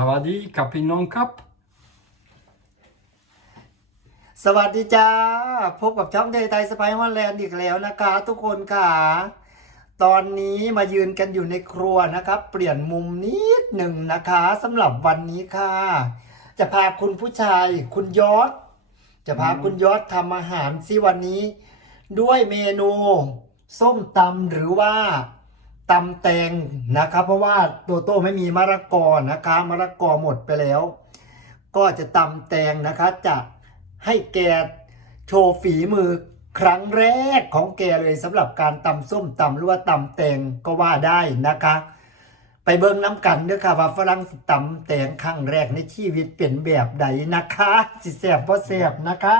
สวัสดีครับพี่น้องครับสวัสดีจ้า พบกับช่องเดย์ไทยสไปฮอนแลนด์อีกแล้วนะคะ ทุกคนค่ะ ตอนนี้มายืนกันอยู่ในครัวนะครับ เปลี่ยนมุมนิดหนึ่งนะคะสำหรับวันนี้ค่ะ จะพาคุณผู้ชายคุณยอด จะพาคุณยอดทำอาหารซิวันนี้ ด้วยเมนู ส้มตำหรือว่า ตำแตงนะครับ เพราะว่าโตโต้ไม่มีมะละกอนะคะมะละกอหมดไปแล้ว ก็จะตำแตงนะคะ จะให้แกโชว์ฝีมือครั้งแรกของแกเลยสำหรับการตำส้มตำหรือว่าตำแตงก็ว่าได้นะคะ ไปเบิ่งน้ำกันเด้อค่ะว่าฝรั่งสิตำแตงครั้งแรกในชีวิตเป็นแบบใดนะคะสิแสบบ่แสบนะคะ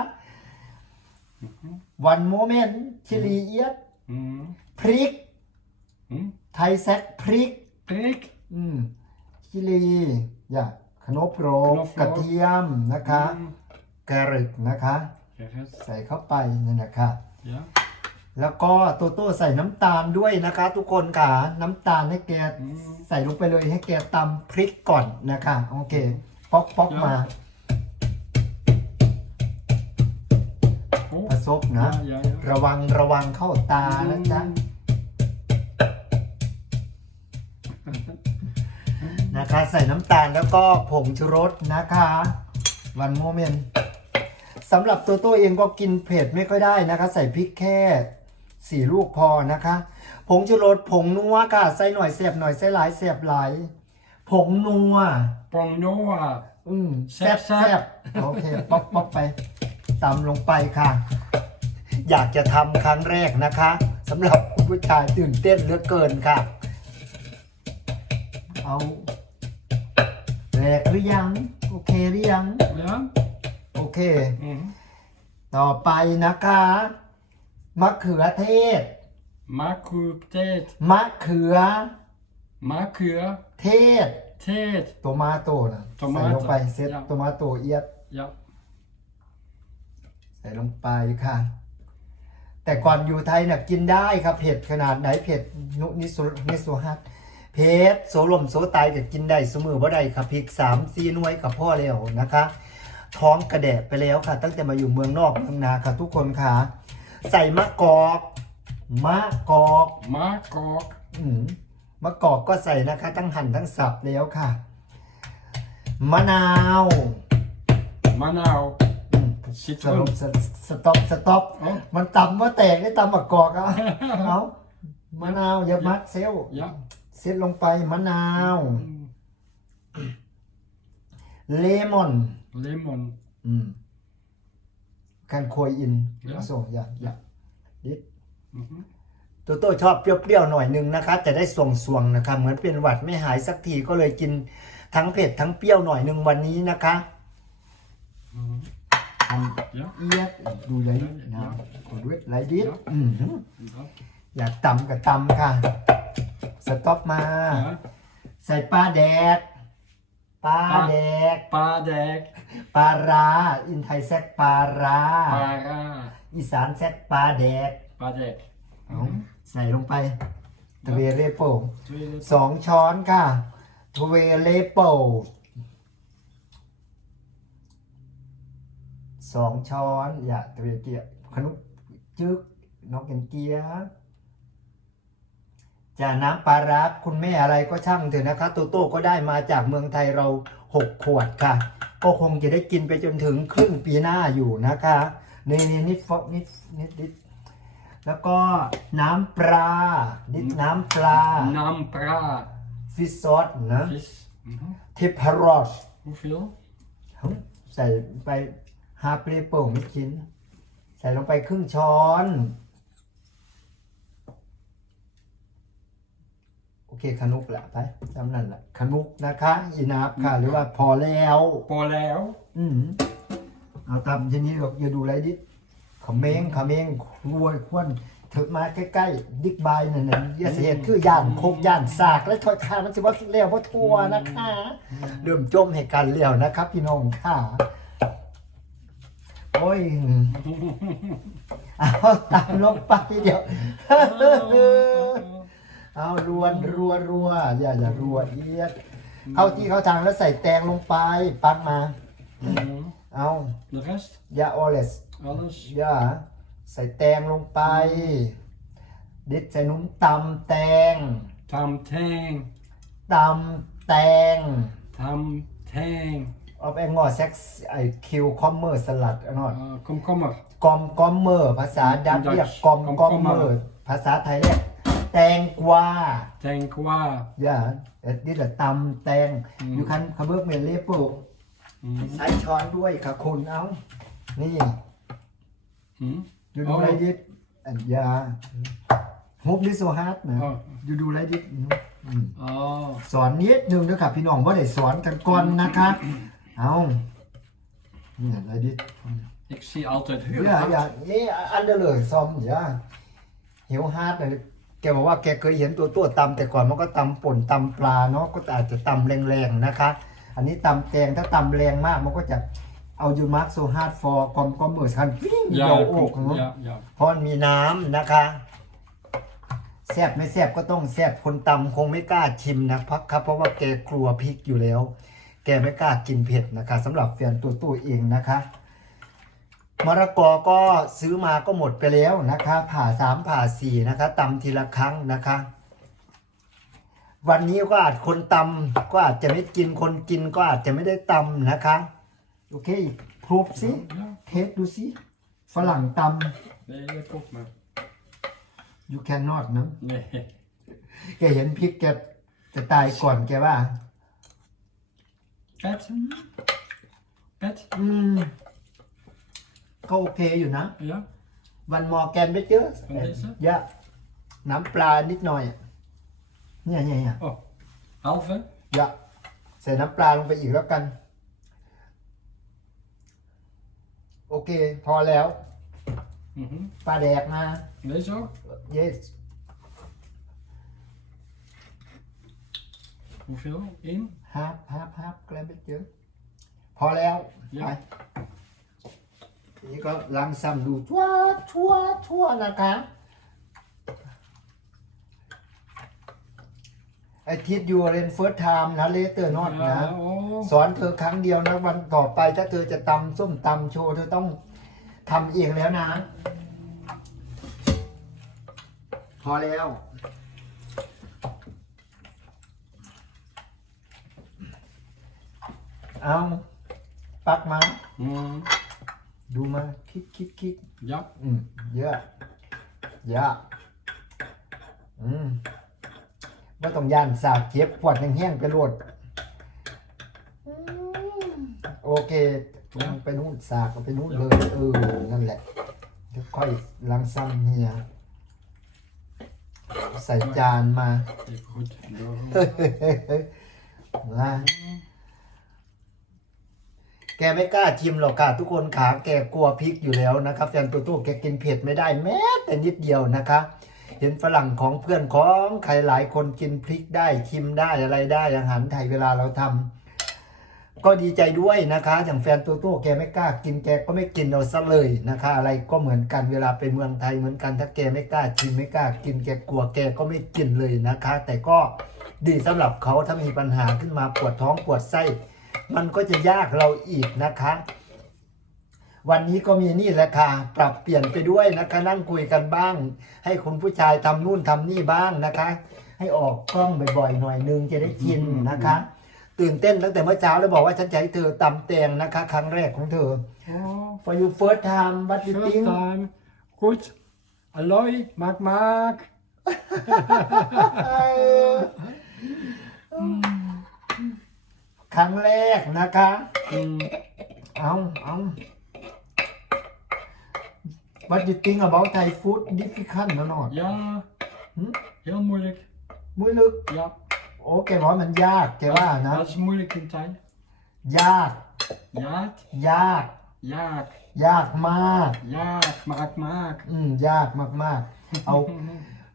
วันโมเมนต์ชิลีเอียด Mm. พริก Mm. ไทยแซกพริก Prik. อืมชิลีอย่าขนบโรกขนบโรก กระเทียมนะคะ Mm. แกรึกนะคะ Yes. ใส่เข้าไปนี่นะคะ Ja. แล้วก็โตโต้ใส่น้ำตาลด้วยนะคะ ทุกคนค่ะ น้ำตาลให้แกอืมใส่ลงไปเลยให้แกตำพริกก่อนนะคะ โอเค ป๊อกป๊อกมา Oh. ผสมนะ Ja, ja, ja. ระวังระวังเข้าตานะจ๊ะ นะคะใส่น้ำตาลแล้วก็ผงชูรสนะคะวันโมเมนต์สำหรับตัวตัวเองก็กินเผ็ดไม่ค่อยได้นะคะ ใส่พริกแค่สี่ลูกพอนะคะผงชูรสผงนัวค่ะใส่หน่อยเสียบหน่อยใส่หลายเสียบหลายผงนัว Pong Noah. อืมแซ่แซ่บบแซ่แซ่บบโอเคป๊อกป๊อกไปตำลงไปค่ะ อยากจะทำครั้งแรกนะคะสำหรับผู้ชายตื่นเต้นเหลือเกินค่ะ เอา แหลกหรือยัง โอเคหรือยัง Ja. โอเค Mm. ต่อไปนะคะมะเขือเทศ Makutet. มะเขือ Makur. เทศ Tet. โตมาโตนะโตมาใส่โตลงไปเซตครับ โตมาโตเอียด Ja. ใส่ลงไปค่ะ แต่ก่อนอยู่ไทยเนี่ยกินได้ครับเผ็ดขนาดไหนเผ็ดนุนิสุนิสุฮัต เผ็ดโซลมโซไตก็กินได้สมือบ่ได้ครับพริกสามซีหน่วยกับพ่อแล้วนะคะ ท้องกระแดะไปแล้วค่ะ ตั้งแต่มาอยู่เมืองนอกเมืองนาค่ะ ทุกคนค่ะ ใส่มะกอกมะกอก Makok. อืมมะกอกก็ใส่นะคะ ทั้งหั่นทั้งสับแล้วค่ะ มะนาว Manau. อืมส Citron. รุปสสต็อปสต็อป Oh. มันตำว่าแตกได้ตำมะกอกเอาเอามะนาวอย่ามัดเซลล Ja. เสร็จลงไปมะนาว Mm. เลมอน Lemon. อืมกันโคยอิน Ja. เอาส่งอย่าอย่าดิด Mhm. ตัวโตชอบเปรี้ยวๆหน่อยหนึงนะคะแต่ได้ส่วงสวงๆนะคะ เหมือนเป็นหวัดไม่หายสักทีก็เลยกินทั้งเผ็ดทั้งเปรี้ยวหน่อยหนึ่งวันนี้นะคะ Mhm. ทำ Ja. เอียดดูเลยนะขอด้วยไรดิด Ja. อืม Ja. อยากตำกับตำค่ะ สต็อปมา Ja. ใส่ปลาแดกปลาแดก Padek. ปลาร้าอินไทยแซกปลาร้า Para. อีสานแซกปลาแดก Padek. เอาใส่ลงไปทเวเลโป Twee สองช้อนค่ะทเวเลโปสองช้อนอย่าทเวเกียขนุจึกนอกกันเกีย จะน้ำปลาร้าคุณแม่อะไรก็ช่างเถอะนะคะโตโต้ก็ได้มาจากเมืองไทยเราหกขวดค่ะ ก็คงจะได้กินไปจนถึงครึ่งปีหน้าอยู่นะคะนี่นี่นิดฟอกนิดนิดนิดแล้วก็น้ำปลานิดน้ำปลา Nampra. ฟิชซอสนะ Vis. Mhm. ทิพารอส Hoeveel? ใส่ไปฮาเปรโป่งไม่ชิ้นใส่ลงไปครึ่งช้อน โอ เคขนุกแหละไปจำนั่นแหละขนุกนะคะอีนับค่ะ หรือว่าพอแล้ว Poleo. อืมเอาตามทีนี้หรอกอย่าดูไรดิขมเมงขมเมงรวยควนถึกมาใกล้ๆดิกบายนั่นน่ะอย่าเสียคือย่านโคกย่านสากและถอยคามันสิว่าเลี้ยวว่าทัวนะคะเริ่มจมให้กันเลี้ยวนะครับ พี่น้องค่ะโอ้ยเอาตามลงไปเดี๋ยว เอารวนรัวรัวอย่าอย่ารัวเอียดเข้าที่เข้าทางแล้วใส่แตงลงไปปักมา Mhm. เอา De rest, ยาออเลส alles. ยาใส่แตงลงไปดิดใส่นุ่มตำแตง Tam tang. ตำแตง Tam tang. เอาไปงอเซ็กไอคิวคอมเมอร์สลัดอันนั้น Uh, komkommer. กอมกอมเมอร์ ภาษาดัตช์ Dutch เรียกกอมกอมเมอร์ ภาษาไทยเรียก แตงกวา Tang kwa. อย่าดิดละตำแตงอยู่คันขบือเมลเลปู Mhm. ใช้ช้อนด้วยค่ะคุณเอา นี่ Mhm. อยู่ดู Oh. ไรดิดอันยาฮุบดิโซฮาร์ดนะ Oh. อยู่ดูไรดิดอืม Oh. สอนนิดนึงนะครับพี่น้องว่าได้สอนกันก่อนนะคะ เอาเนี่ยไรดิด Ik zie altijd heel อย่า hard. อย่านี่อันเดอร์เลยซอมอย่าเหี่ยวฮาร์ดเลย แกบอกว่าแกเคยเห็นตัวตัวตำแต่ก่อนมันก็ตำป่นตำปลาเนาะก็อาจจะตำแรงๆนะคะ อันนี้ตำแตงถ้าตำแรงมากมันก็จะเอายูมาร์กโซฮาร์ดฟอร์กอมกอมเมอร์คันวิ่ง Ja, เดาอก kom- เนาะ ja, ja. เพราะมันมีน้ำนะคะแซบไม่แซบก็ต้องแซบคนตำคงไม่กล้าชิมนะครับครับเพราะว่าแกกลัวพริกอยู่แล้ว แกไม่กล้ากินเผ็ดนะคะสำหรับแฟนตัวตัวเองนะคะ มะละกอก็ซื้อมาก็หมดไปแล้วนะคะ ผ่าสามผ่าสี่นะคะตำทีละครั้งนะคะ วันนี้ก็อาจคนตำก็อาจจะไม่กินคนกินก็อาจจะไม่ได้ตำนะคะ โอเคพรูฟสิ Ja. เทสดูสิฝรั่งตำ Nee, dat komt maar. you cannot นะ Nee. แกเห็นพริกแกจะตายก่อนแกว่า Pet. Pet. อืม ก็โอเคอยู่นะ Ja. วันมอร์แกนไม่เจอ Wat is het? ยะน้ำปลานิดหน่อยเนี่ยเนี่ยเนี่ย Oh. Halve. ยะใส่น้ำปลาลงไปอีกแล้วกัน โอเค พอแล้ว Mhm. ปลาแดกมา Deze ook. yes Hoeveel? In? ฮับฮับฮับแกลไม่เจอพอแล้วยะไปนี่ก็ล้างซ้ำดูชั่วชั่วชั่วนะคะไอทิดยูเรนเฟิร์สไทม์นะเลเตอร์นอตนะ Ja, oh. สอนเธอครั้งเดียวนะ วันต่อไปถ้าเธอจะตำส้มตำโชว์ เธอต้องทำเองแล้วนะ พอแล้วเอาปักมา Mhm. ดูมาคลิกคลิกคลิก Ja. อืมเยอะเยอะอืมไม่ต้องย่านสาบเจ็บปวดแห้งๆไปโลดอืมโอเคไปนู่นสากก็ไปนู่นเลยเออนั่นแหละเดี๋ยวค่อยล้างซ้ำเฮียใส่จานมา Even goed. Door. นะ แกไม่กล้าชิมหรอกค่ะทุกคนขาแกกลัวพริกอยู่แล้วนะครับแฟนตัวตู้แกกินเผ็ดไม่ได้แม้แต่นิดเดียวนะคะ เห็นฝรั่งของเพื่อนของใครหลายคนกินพริกได้ชิมได้อะไรได้อาหารไทยเวลาเราทำก็ดีใจด้วยนะคะ อย่างแฟนตัวตู้แกไม่กล้ากินแกก็ไม่กินเอาซะเลยนะคะ อะไรก็เหมือนกันเวลาไปเมืองไทยเหมือนกันถ้าแกไม่กล้าชิมไม่กล้ากินแกกลัวแกก็ไม่กินเลยนะคะ แต่ก็ดีสำหรับเขาถ้ามีปัญหาขึ้นมาปวดท้องปวดไส้ มันก็จะยากเราอีกนะคะ วันนี้ก็มีนี่แหละค่ะปรับเปลี่ยนไปด้วยนะคะนั่งคุยกันบ้าง ให้คุณผู้ชายทำนู่นทำนี่บ้างนะคะ ให้ออกกล้องบ่อยๆหน่อยนึงจะได้ชินนะคะ ตื่นเต้นตั้งแต่เมื่อเช้าแล้วบอกว่าฉันจะให้เธอตำแตงนะคะ ครั้งแรกของเธอ Oh. for you first time what you First think time. Goed. Alloy. Maak, maak. ครั้งแรกนะคะ Mm. เอาเอา what you think about Thai food difficult or not Ja. Hm? Heel moeilijk. มุ้ยลึก Ja. โอ้แกบอกว่ามันยากแกว่านะ Dat is moeilijk in Thai. ยาก Jaak. ยาก Jaak. ยากมาก Jaak. Maak, maak. อืมยากมากๆ เอา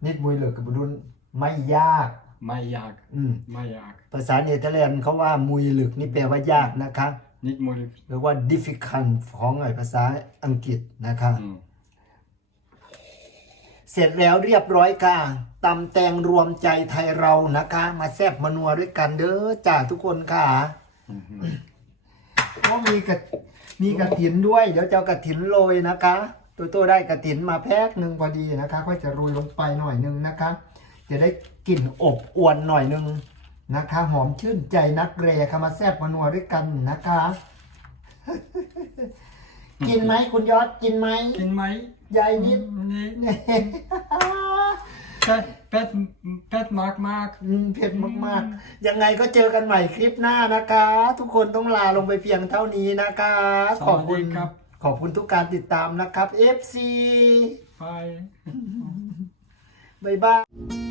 นิดมุยเหลือกับบุรุนไม่ยาก Maar jaak. อืม Maar jaak. ภาษาเนเธอร์แลนด์เขาว่ามุยหลึกนี่แปลว่ายากนะคะ Niet moeilijk. หรือว่า difficult ของไอ้ภาษาอังกฤษนะคะ Mm. เสร็จแล้วเรียบร้อยค่ะตำแตงรวมใจไทยเรานะคะ มาแซบมานัวด้วยกันเด้อจ้าทุกคนค่ะก็มีกระมีกระถินด้วย เดี๋ยวจะเอากระถินโรยนะคะ ตัวโตได้กระถินมาแพ็คหนึ่งพอดีนะคะ ก็จะโรยลงไปหน่อยหนึงนะคะ จะได้ กลิ่นอบอวนหน่อยหนึงนะคะ หอมชื่นใจนักแรค่ะมาแซบมานัวด้วยกันนะคะ กินไหมคุณยอดกินไหมกินไหมยายนิดนี่เป็ดเป็ดเป็ดมากมากอืมเผ็ดมากๆยังไงก็เจอกันใหม่คลิปหน้านะคะ ทุกคนต้องลาลงไปเพียงเท่านี้นะคะ ขอบคุณครับ ขอบคุณทุกการติดตามนะครับ FC ไปบ๊ายบาย